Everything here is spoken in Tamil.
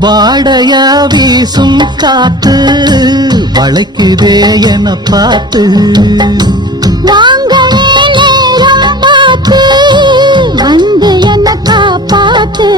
வாடையா வீசும் காத்து வளைக்குதே என பார்த்து வாங்களே நேரம் பார்த்து வந்து என்ன காப்பாத்து